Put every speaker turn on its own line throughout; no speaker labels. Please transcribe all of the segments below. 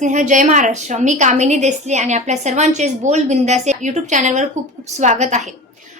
स्नेह जय महाराष्ट्र. मी कामिनी देसले आणि आपल्या सर्वांचेच बोल बिंदासे युट्यूब चॅनलवर खूप खूप स्वागत आहे.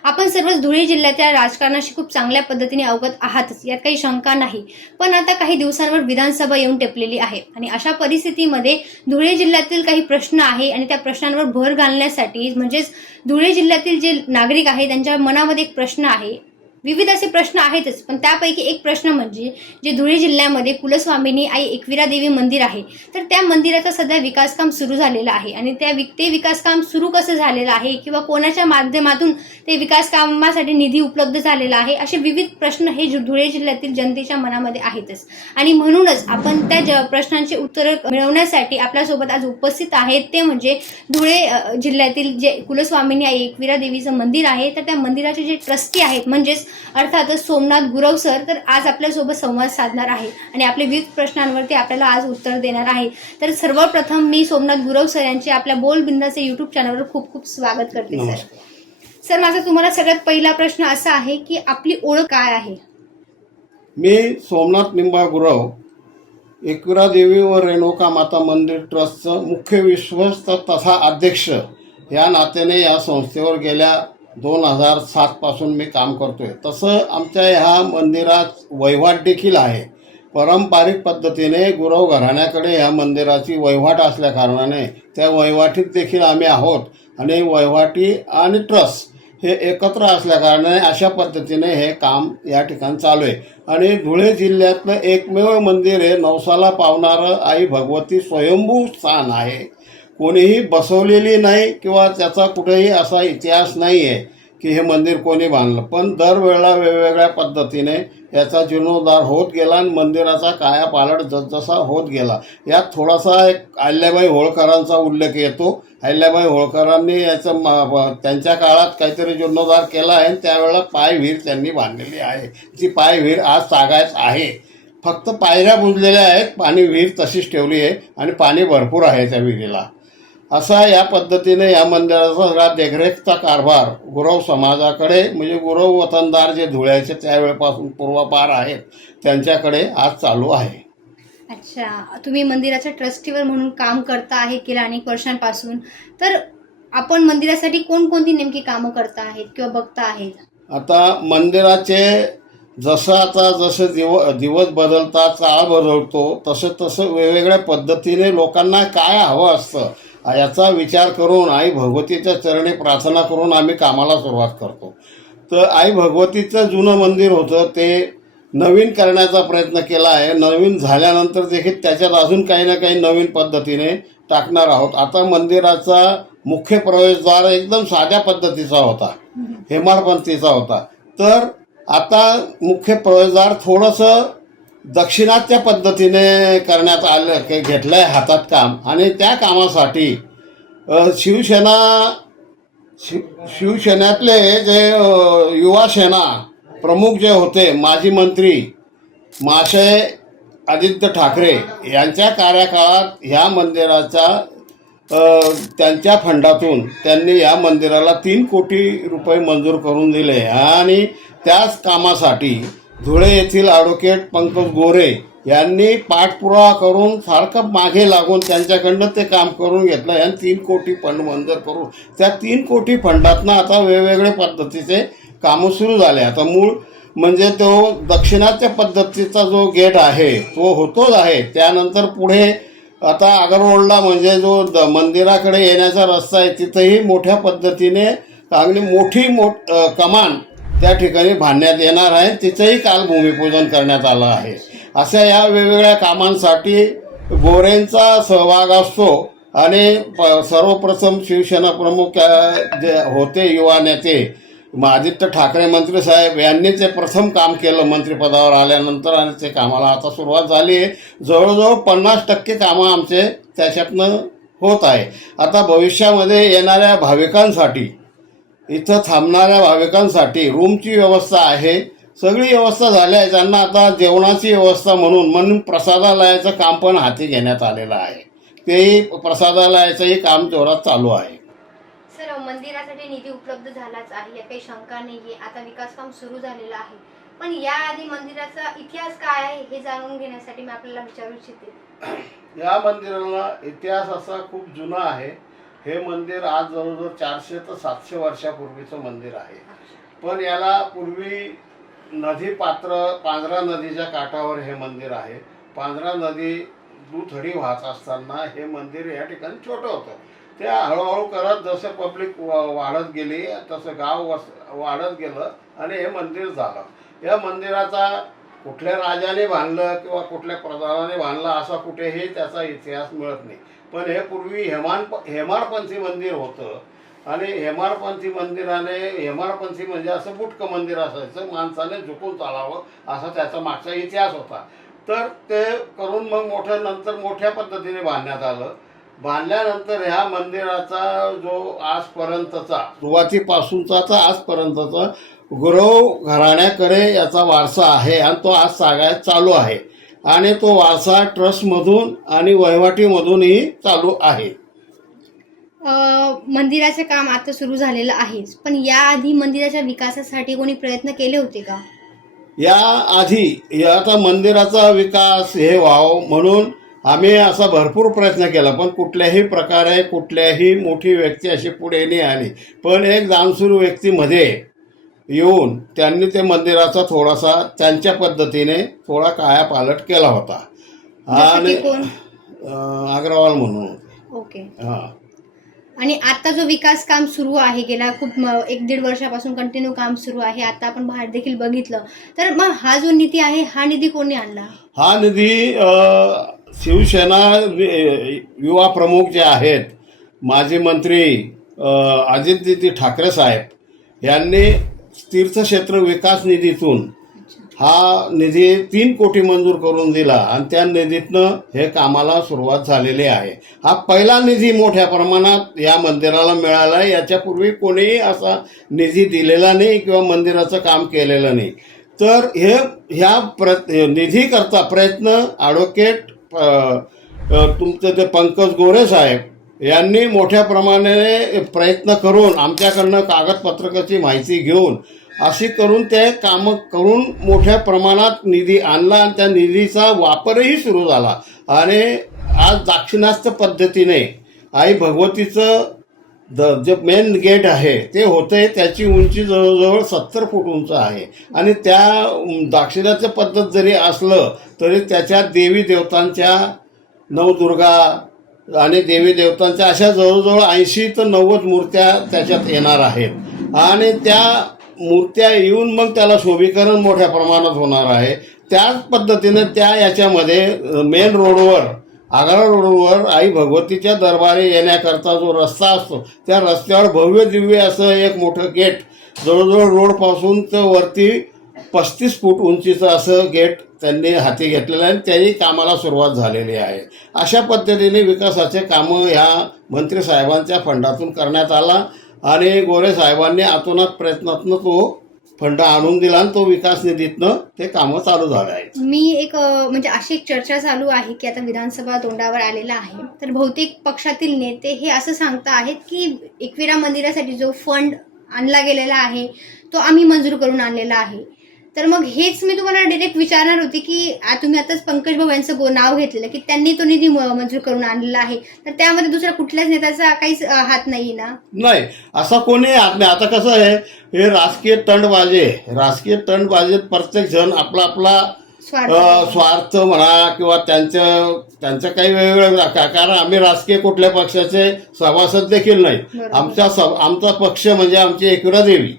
आपण सर्वच धुळे जिल्ह्याच्या राजकारणाशी खूप चांगल्या पद्धतीने अवगत आहातच. यात काही शंका नाही. पण आता काही दिवसांवर विधानसभा येऊन टेपलेली आहे आणि अशा परिस्थितीमध्ये धुळे जिल्ह्यातील काही प्रश्न आहे आणि त्या प्रश्नांवर भर घालण्यासाठी म्हणजेच धुळे जिल्ह्यातील जे नागरिक आहे त्यांच्या मनामध्ये एक प्रश्न आहे. विविध असे प्रश्न आहेतच पण त्यापैकी एक प्रश्न म्हणजे जे धुळे जिल्ह्यामध्ये कुलस्वामिनी आई एकविरा देवी मंदिर आहे तर त्या मंदिराचा सध्या विकासकाम सुरू झालेलं आहे. आणि त्या विक ते विकासकाम सुरू कसं झालेलं आहे किंवा कोणाच्या माध्यमातून ते विकासकामासाठी निधी उपलब्ध झालेला आहे असे विविध प्रश्न हे धुळे जिल्ह्यातील जनतेच्या मनामध्ये आहेतच. आणि म्हणूनच आपण त्या ज- प्रश्नांचे उत्तरं मिळवण्यासाठी आपल्यासोबत आज उपस्थित आहेत. ते म्हणजे धुळे जिल्ह्यातील जे कुलस्वामिनी आई एकविरा देवीचं मंदिर आहे तर त्या मंदिराचे जे ट्रस्टी आहेत म्हणजेच अर्थातच सोमनाथ गुरव सर तर आज आपल्यासोबत संवाद साधणार आहे. आणि आपले विविध प्रश्नांवरती आपल्याला आज उत्तर देणार आहे. तर सर्वप्रथम मी सोमनाथ गुरव सर यांचे आपल्या बोल बिंदाचे युट्यूब चॅनलवर खूप खूप स्वागत करते सर सर माझा तुम्हाला सगळ्यात पहिला प्रश्न असा आहे की आपली ओळख काय आहे?
मी सोमनाथ निंबा गुरव एकविरा देवी व रेणुका माता मंदिर ट्रस्टचं मुख्य विश्वस्त तथा अध्यक्ष या नात्याने या संस्थेवर गेल्या दोन हजार सातपासून मी काम करतो आहे तसं आमच्या ह्या मंदिरात वहिवाट देखील आहे. पारंपरिक पद्धतीने गुरव घराण्याकडे ह्या मंदिराची वहिवाट असल्या कारणाने त्या वहिवाटीत देखील आम्ही आहोत. आणि वहिवाटी आणि ट्रस्ट हे एकत्र असल्या कारणाने अशा पद्धतीने हे काम या ठिकाणी चालू आहे. आणि धुळे जिल्ह्यातलं एकमेव मंदिर हे नवसाला पावणारं आई भगवती स्वयंभू स्थान आहे. कोणीही बसवलेली नाही किंवा त्याचा कुठेही असा इतिहास नाही आहे की हे मंदिर कोणी बांधलं. पण दरवेळेला वेगवेगळ्या पद्धतीने याचा जीर्णोद्धार होत गेला आणि मंदिराचा कायापालट जसजसा होत गेला. यात थोडासा एक अहिल्याबाई होळकरांचा उल्लेख येतो. अहिल्याबाई होळकरांनी याचं त्यांच्या काळात काहीतरी जीर्णोद्धार केला आहे आणि त्यावेळेला पाय विहीर त्यांनी बांधलेली आहे. ती पाय विहीर आज तागायत आहे. फक्त पायऱ्या बुजलेल्या आहेत पाणी विहीर तशीच ठेवली आहे आणि पाणी भरपूर आहे त्या विहिरीला. असा या पद्धतीने या मंदिराचा सगळा देखरेखचा कारभार गुरव समाजाकडे म्हणजे गुरव वतनदार जे धुळ्याचे त्यावेळेपासून पूर्वापार आहेत त्यांच्याकडे आज चालू आहे.
अच्छा तुम्ही मंदिराच्या ट्रस्टीवर म्हणून काम करता आहे गेल्या अनेक वर्षांपासून. तर आपण मंदिरासाठी कोणकोणती नेमकी कामं करता आहेत किंवा बघता आहेत?
आता मंदिराचे जसं आता जसं दिव दिवस बदलतात काळ बदलतो तसं तसं वेगवेगळ्या पद्धतीने लोकांना काय हवं असतं याचा विचार करून आई भगवतीच्या चरणी प्रार्थना करून आम्ही कामाला सुरुवात करतो. तर आई भगवतीचं जुनं मंदिर होतं ते नवीन करण्याचा प्रयत्न केला आहे. नवीन झाल्यानंतर देखील त्याच्यात अजून काही ना काही नवीन पद्धतीने टाकणार आहोत. आता मंदिराचा मुख्य प्रवेशद्वार एकदम साध्या पद्धतीचा होता. हेमाडपंथीचा होता. तर आता मुख्य प्रवेशद्वार थोडंसं दक्षिणात्य पद्धतीने करण्यात आलं घेतलं आहे हातात काम. आणि त्या कामासाठी शिवसेना शिव शिवसेनेतले जे युवासेना युवा सेना प्रमुख जे होते माजी मंत्री महाशय आदित्य ठाकरे यांच्या कार्यकाळात ह्या मंदिराचा त्यांच्या फंडातून त्यांनी या मंदिराला तीन कोटी रुपये मंजूर करून दिले. आणि त्याच कामासाठी धुळे येथील ॲडव्होकेट पंकज गोरे यांनी पाठपुरावा करून सारखं मागे लागून त्यांच्याकडनं ते काम करून घेतलं. आणि तीन कोटी फंड मंजूर करून त्या तीन कोटी फंडातनं आता वेगवेगळ्या पद्धतीचे कामं सुरू झाले. आता मूळ म्हणजे तो दक्षिणात्य पद्धतीचा जो गेट आहे तो होतोच आहे. त्यानंतर पुढे आता आगरवडला म्हणजे जो द मंदिराकडे येण्याचा रस्ता आहे तिथंही मोठ्या पद्धतीने चांगली मोठी मोठ कमान त्या ठिकाणी बांधण्यात येणार आहे. तिचंही काल भूमिपूजन करण्यात आलं आहे. अशा या वेगवेगळ्या कामांसाठी गोरेंचा सहभाग असतो आणि प- सर्वप्रथम शिवसेना प्रमुख जे होते युवा नेते आदित्य ठाकरे मंत्री साहेब यांनी ते प्रथम काम केलं मंत्रिपदावर आल्यानंतर आणि ते कामाला आता सुरुवात झाली आहे. जवळजवळ पन्नास टक्के कामं आमचे त्याच्यातनं होत आहे. आता भविष्यामध्ये येणाऱ्या भाविकांसाठी इथं थांबणाऱ्या भाविकांसाठी रूमची व्यवस्था आहे. सगळी व्यवस्था झाली आहे. त्यांना आता जेवणाची व्यवस्था म्हणून म्हणून प्रसादालयाचं काम पण हाती घेण्यात आलेलं आहे. तेही प्रसादालयाचंही काम जोरात चालू आहे.
सर मंदिरासाठी निधी उपलब्ध झालाच आहे. या काही शंका नाहीये. आता विकास काम सुरू झालेलं आहे. पण याआधी मंदिराचा इतिहास काय आहे हे जाणून घेण्यासाठी मी आपल्याला विचारू इच्छिते.
या मंदिराला इतिहास असा खूप जुना आहे. हे मंदिर आज जवळजवळ चारशे ते सातशे वर्षापूर्वीचं मंदिर आहे. पण याला पूर्वी नदी पात्र पांढरा नदीच्या काठावर हे मंदिर आहे. पांढरा नदी दुथडी वाहत असताना हे मंदिर या ठिकाणी छोटं होतं. ते हळूहळू करत जसं पब्लिक वाढत गेली तसं गाव वस वाढत गेलं आणि हे मंदिर झालं. या मंदिराचा कुठल्या राजाने बांधलं किंवा कुठल्या प्रधानाने बांधलं असा कुठेही त्याचा इतिहास मिळत नाही. पण हे पूर्वी हेमान हेमाडपंथी मंदिर होतं. आणि हेमाडपंथी मंदिराने हेमाडपंथी म्हणजे असं बुटकं मंदिर असायचं माणसाने झुकून चालावं असा त्याचा मागचा इतिहास होता. तर ते करून मग मोठ्या नंतर मोठ्या पद्धतीने बांधण्यात आलं. बांधल्यानंतर ह्या मंदिराचा जो आजपर्यंतचा सुरुवातीपासूनचा तर आजपर्यंतचा गुरव घराण्याकडे याचा वारसा आहे आणि तो आज सागायत चालू आहे. आणि तो वारसा ट्रस्टमधून आणि वहिवाटीमधूनही चालू आहे.
मंदिराचे काम आता सुरू झालेलं आहेच पण याआधी मंदिराच्या विकासासाठी कोणी प्रयत्न केले होते का?
या आधी आता मंदिराचा विकास हे व्हावं म्हणून आम्ही असा भरपूर प्रयत्न केला पण कुठल्याही प्रकारे कुठल्याही मोठी व्यक्ती अशी पुढे नाही आली. पण एक दानशूर व्यक्तीमध्ये येऊन त्यांनी ते मंदिराचा थोडासा त्यांच्या पद्धतीने थोडा कायापालट केला होता. आणि
कोण?
अं, अग्रवाल म्हणून.
ओके.
हां.
आणि आता जो विकास काम सुरू आहे गेला खूप म- एक दीड वर्षापासून कंटिन्यू काम सुरू आहे आता आपण बाहेर देखील बघितलं. तर मग हा जो निधी आहे हा निधी कोणी आणला?
हा निधी अ, शिवसेना वि- युवा प्रमुख जे आहेत माजी मंत्री अजितदिदी ठाकरे साहेब यांनी तीर्थक्षेत्र विकास निधीतून हा निधी तीन कोटी मंजूर करून दिला आणि त्या निधीतनं हे कामाला सुरुवात झालेली आहे. हा पहिला निधी मोठ्या प्रमाणात या मंदिराला मिळाला आहे. याच्यापूर्वी कोणीही असा निधी दिलेला नाही किंवा मंदिराचं काम केलेलं नाही. तर हे ह्या प्र निधीकरता प्रयत्न ॲडव्होकेट तुमचे ते पंकज गोरे साहेब यांनी मोठ्या प्रमाणाने प्रयत्न करून आमच्याकडनं कागदपत्रकाची माहिती घेऊन अशी करून ते कामं करून मोठ्या प्रमाणात निधी आणला आणि त्या निधीचा वापरही सुरू झाला. आणि आज दाक्षिणास्त पद्धतीने आई भगवतीचं द जे मेन गेट आहे ते होते त्याची उंची जवळजवळ सत्तर फूट उंच आहे. आणि त्या दाक्षिणाचं पद्धत जरी असलं तरी त्याच्या देवी देवतांच्या नवदुर्गा आणि देवी देवतांच्या अशा जवळजवळ ऐंशी ते नव्वद मूर्त्या त्याच्यात येणार आहेत. आणि त्या मूर्त्या येऊन मग त्याला शोभीकरण मोठ्या प्रमाणात होणार आहे. त्याच पद्धतीने त्या याच्यामध्ये मेन रोडवर आग्रा रोडवर आई भगवतीच्या दरबारी येण्याकरता जो रस्ता असतो त्या रस्त्यावर भव्य दिव्य असं एक मोठं गेट जवळजवळ रोडपासून तर वरती पस्तीस फूट उंचीचं असं गेट त्यांनी हाती घेतलेलं आहे आणि त्याही कामाला सुरुवात झालेली आहे. अशा पद्धतीने विकासाचे कामं ह्या मंत्री साहेबांच्या फंडातून करण्यात आला आणि गोरे साहेबांनी आतोनात प्रयत्नातनं तो फंड आणून दिला आणि तो विकास निधीतनं ते कामं चालू झाले आहेत.
मी एक म्हणजे अशी एक चर्चा चालू आहे की आता विधानसभा तोंडावर आलेला आहे. तर बहुतेक पक्षातील नेते हे असं सांगता आहेत की एकविरा मंदिरासाठी जो फंड आणला गेलेला आहे तो आम्ही मंजूर करून आणलेला आहे. तर मग हेच मी तुम्हाला डिरेक्ट विचारणार होती की आ, तुम्ही आताच पंकज भाऊ यांचं नाव घेतलेलं की त्यांनी तो निधी मंजूर करून आणलेला आहे. तर त्यामध्ये दुसऱ्या कुठल्याच नेत्याचा काहीच हात नाही ना?
नाही असा कोणी हात नाही. आता कसं आहे हे राजकीय तंडबाजी. राजकीय तंडबाजीत प्रत्येक जण आपला आपला
स्वार्थ.
म्हणा किंवा त्यांचं त्यांचं काही वेगवेगळं कारण आम्ही राजकीय कुठल्या पक्षाचे सभासद देखील नाही. आमचा आमचा पक्ष म्हणजे आमची एकविरा देवी.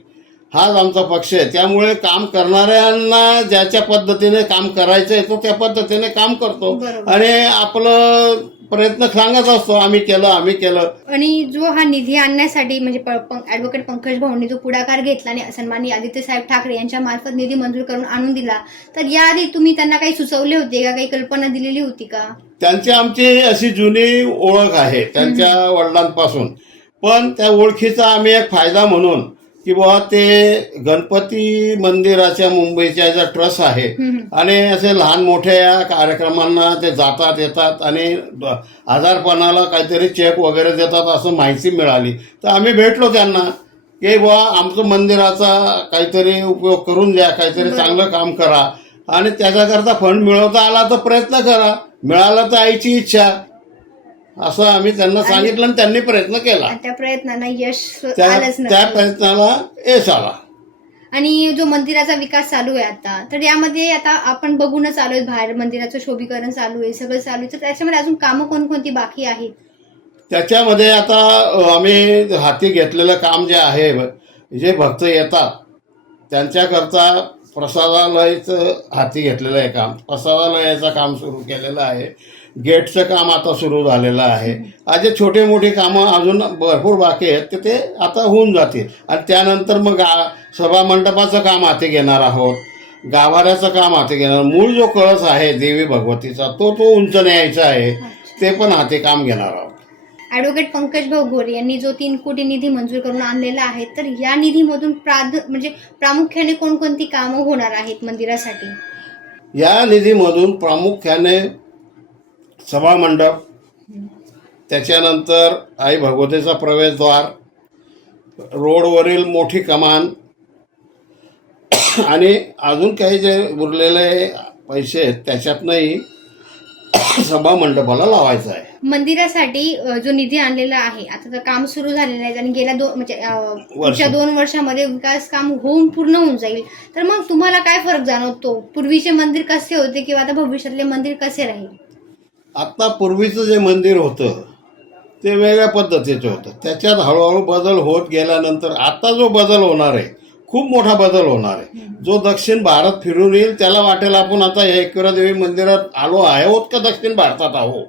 हाच आमचा पक्ष आहे. त्यामुळे काम करणाऱ्यांना ज्याच्या पद्धतीने काम करायचं आहे तो त्या पद्धतीने काम करतो. आणि आपलं प्रयत्न सांगत असतो आम्ही केलं आम्ही केलं.
आणि जो हा निधी आणण्यासाठी म्हणजे ऍडव्होकेट पंकज भाऊंनी जो पुढाकार घेतला आणि सन्माननीय आदित्य साहेब ठाकरे यांच्या मार्फत निधी मंजूर करून आणून दिला तर याआधी तुम्ही त्यांना काही सुचवले होते का? काही कल्पना दिलेली होती का?
त्यांची आमची अशी जुनी ओळख आहे त्यांच्या वडिलांपासून. पण त्या ओळखीचा आम्ही एक फायदा म्हणून की बाबा ते गणपती मंदिराच्या मुंबईच्या ज्या ट्रस्ट आहे. आणि असे लहान मोठ्या कार्यक्रमांना ते जातात येतात आणि आजारपणाला काहीतरी चेक वगैरे देतात असं माहिती मिळाली. तर आम्ही भेटलो त्यांना की बुवा आमचं मंदिराचा काहीतरी उपयोग करून द्या काहीतरी चांगलं काम करा. आणि त्याच्याकरता फंड मिळवता आला तर प्रयत्न करा. मिळाला तर आईची इच्छा. असं आम्ही त्यांना सांगितलं आणि त्यांनी प्रयत्न केला.
आणि त्या प्रयत्नांना यश
त्या
आलंच
त्या
नाही
प्रयत्नाला यश आला.
आणि जो मंदिराचा विकास चालू आहे आता तर यामध्ये आता आपण बघूनच आलोय बाहेर. मंदिराचं शोभीकरण चालू आहे सगळं चालू आहे. तर त्याच्यामध्ये अजून कामं कोणकोणती बाकी आहेत?
त्याच्यामध्ये आता अ, आम्ही हाती घेतलेलं काम जे आहे जे भक्त येतात त्यांच्याकरता प्रसादालयचं हाती घेतलेलं आहे काम. प्रसादालयाचं काम सुरू केलेलं आहे. गेटचं काम आता सुरू झालेलं आहे. असे छोटे मोठे कामं अजून भरपूर बाकी आहेत ते ते आता होऊन जातील. आणि त्यानंतर मग गा सभा मंडपाचं काम हाती घेणार आहोत. गाभाऱ्याचं काम हाती घेणार. मूळ जो कळस आहे देवी भगवतीचा तो तो उंच न्यायचा आहे. ते पण हाती काम घेणार आहोत.
ॲडव्होकेट पंकज भाऊ गोरे यांनी जो तीन कोटी निधी मंजूर करून आणलेला आहे तर या निधीमधून प्राध म्हणजे प्रामुख्याने कोणकोणती कामं होणार आहेत मंदिरासाठी?
या निधीमधून प्रामुख्याने सभामंडप त्याच्यानंतर आई भगवतीचा प्रवेशद्वार रोडवरील मोठी कमान आणि अजून काही जे उरलेले पैसे आहेत त्याच्यातनंही सभामंडपाला लावायचं आहे.
मंदिरासाठी अ, जो निधी आणलेला आहे आता तर काम सुरू झालेलं आहे आणि गेल्या दोन म्हणजे अ, पुढच्या दोन वर्षामध्ये विकास काम होऊन पूर्ण होऊन जाईल. तर मग तुम्हाला काय फरक जाणवतो? पूर्वीचे मंदिर कसे होते किंवा आता भविष्यातले मंदिर कसे राहील?
आत्ता पूर्वीचं जे मंदिर होतं ते वेगळ्या पद्धतीचं होतं. त्याच्यात हळूहळू बदल होत गेल्यानंतर आता जो बदल होणार आहे खूप मोठा बदल होणार आहे. जो दक्षिण भारत फिरून येईल त्याला वाटेल आपण आता या एकविरा देवी मंदिरात आलो आहोत का दक्षिण भारतात आहो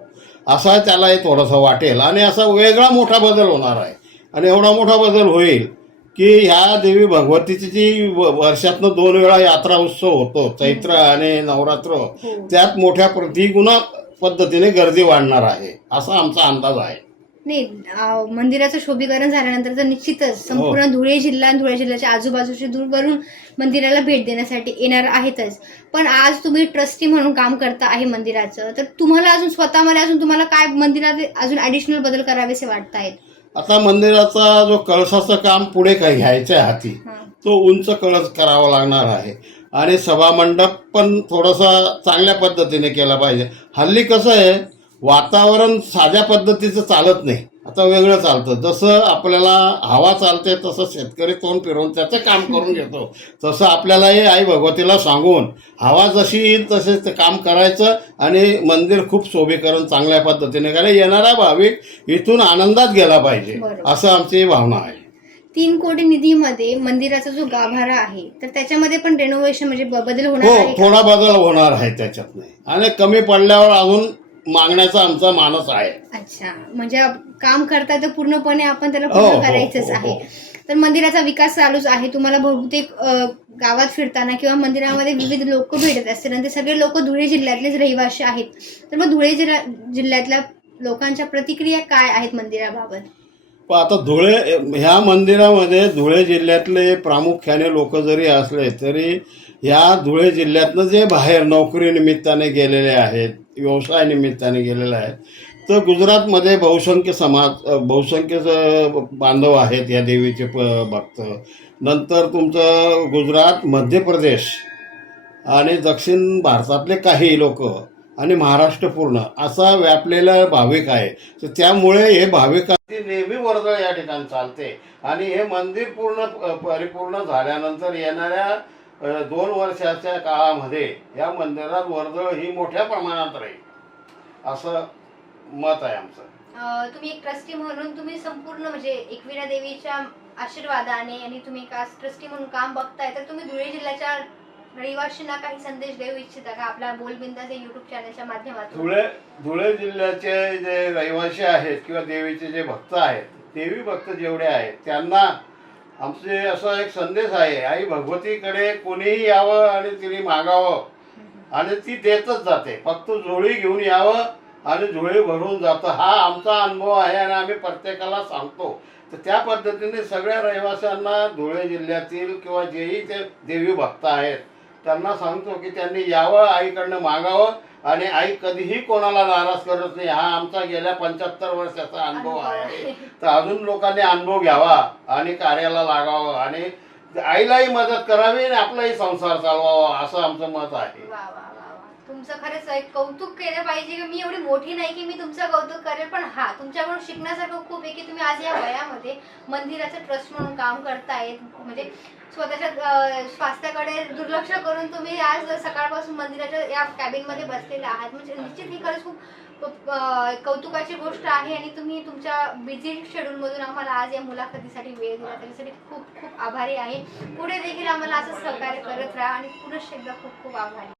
असा त्याला थोडंसं वाटेल. आणि असा वेगळा मोठा बदल होणार आहे. आणि एवढा मोठा बदल होईल की ह्या देवी भगवतीची जी व- वर्षातनं दोन वेळा यात्रा उत्सव होतो चैत्र आणि नवरात्र त्यात मोठ्या प्रतिगुणा पद्धतीने गर्दी वाढणार आहे. असा आमचा अंदाज आहे.
नाही मंदिराचं शोभीकरण झाल्यानंतर तर निश्चितच संपूर्ण धुळे जिल्हा आणि धुळे जिल्ह्याच्या आजूबाजूचे दूरवरून मंदिराला भेट देण्यासाठी येणार आहेतच. पण आज तुम्ही ट्रस्टी म्हणून काम करता आहे मंदिराचं. तर तुम्हाला अजून स्वतःमध्ये अजून तुम्हाला काय मंदिरात अजून ऍडिशनल बदल करावेसे वाटतायत
आता मंदिराचा जो कळसाचं काम पुढे काही घ्यायचं आहे हाती तो उंच कळस करावा लागणार आहे. आणि सभामंडप पण थोडासा चांगल्या पद्धतीने केला पाहिजे. हल्ली कसं आहे वातावरण साध्या पद्धतीचं चालत नाही. आता वेगळं चालतं. जसं आपल्याला हवा चालते तसं शेतकरी तोंड फिरवून त्याचं काम करून घेतो. तसं आपल्यालाही आई भगवतीला सांगून हवा जशी येईल तसेच ते काम करायचं आणि मंदिर खूप शोभीकरण चांगल्या पद्धतीने कारण येणारा भाविक इथून आनंदात गेला पाहिजे. असं आमची भावना आहे.
तीन कोटी निधीमध्ये मंदिराचा जो गाभारा आहे तर त्याच्यामध्ये पण रेनोव्हेशन म्हणजे बदल होणार
हो? थोडा बदल होणार आहे त्याच्यात नाही आणि कमी पडल्यावर अजून मागण्याचा आमचा मानस आहे.
अच्छा. म्हणजे काम करता तर पूर्णपणे आपण त्याला
हो,
पूर्ण
हो,
करायचंच
हो,
आहे.
हो.
तर मंदिराचा विकास चालूच आहे. तुम्हाला बहुतेक गावात फिरताना किंवा मंदिरामध्ये विविध लोक भेटत असतील आणि ते सगळे लोक धुळे जिल्ह्यातलेच रहिवासी आहेत. तर मग धुळे जिल्हा जिल्ह्यातल्या लोकांच्या प्रतिक्रिया काय आहेत मंदिराबाबत?
पण आता धुळे ह्या मंदिरामध्ये धुळे जिल्ह्यातले प्रामुख्याने लोक जरी असले तरी या धुळे जिल्ह्यातनं जे बाहेर नोकरी निमित्ताने गेलेले आहेत व्यवसाय निमित्ताने गेलेले आहेत तर गुजरातमध्ये बहुसंख्य समाज बहुसंख्य बांधव आहेत या देवीचे प भक्त. नंतर तुमचं गुजरात मध्य प्रदेश आणि दक्षिण भारतातले काही लोक आणि महाराष्ट्र पूर्ण असा व्यापलेला भाविक आहे. तर त्यामुळे हे भाविकांची नेहमी वर्दळ या ठिकाणी चालते. आणि हे मंदिर पूर्ण परिपूर्ण झाल्यानंतर येणाऱ्या दोन वर्षाच्या काळामध्ये या मंदिरात वर्दळ ही मोठ्या प्रमाणात राहील. असं मत आहे आमचं.
तुम्ही एक ट्रस्टी म्हणून तुम्ही संपूर्ण म्हणजे एकविरा देवीच्या आशीर्वादाने आणि तुम्ही एक ट्रस्टी म्हणून काम बघताय तर तुम्ही धुळे जिल्ह्याच्या रहिवाशींना काही संदेश देऊ इच्छिता का? आपल्या बोलबिंदास या युट्यूब चॅनलच्या माध्यमातून.
धुळे धुळे जिल्ह्याचे जे रहिवासी आहेत किंवा देवीचे जे भक्त आहेत देवी भक्त जेवढे आहेत त्यांना आमचे असा एक संदेश आहे आई भगवतीकडे कोणीही यावं आणि तिने मागावं आणि ती देतच जाते. फक्त झोळी घेऊन यावं आणि झोळी भरून जातं. हा आमचा अनुभव आहे आणि आम्ही प्रत्येकाला सांगतो. तर त्या पद्धतीने सगळ्या रहिवाशांना धुळे जिल्ह्यातील किंवा जेही ते देवी भक्त आहेत त्यांना सांगतो की त्यांनी यावं आईकडनं मागावं आणि आई कधीही कोणाला नाराज करत नाही. हा आमचा गेल्या पंच्याहत्तर वर्षाचा अनुभव आहे. तर अजून लोकांनी अनुभव घ्यावा आणि कार्याला लागावं आणि आईलाही मदत करावी आणि आपलाही संसार चालवावा असं आमचं मत आहे.
तुमचं खरंच एक कौतुक केलं पाहिजे की मी एवढी मोठी नाही की मी तुमचं कौतुक करेल पण हा तुमच्याकडून शिकण्यासारखं खूप आहे की तुम्ही आज या वयामध्ये मंदिराचं ट्रस्ट म्हणून काम करतायत. म्हणजे स्वतःच्या स्वास्थ्याकडे दुर्लक्ष करून तुम्ही आज सकाळपासून मंदिराच्या या कॅबिनमध्ये बसलेले आहात. म्हणजे निश्चित ही खरंच खूप खूप, कौतुकाची गोष्ट आहे आणि तुम्ही तुमच्या बिझी शेड्यूलमधून आम्हाला आज या मुलाखतीसाठी वेळ दिला. त्याच्यासाठी खूप खूप आभारी आहे. पुढे देखील आम्हाला असं सहकार्य करत राहा आणि पुरुष एकदा खूप खूप आभारी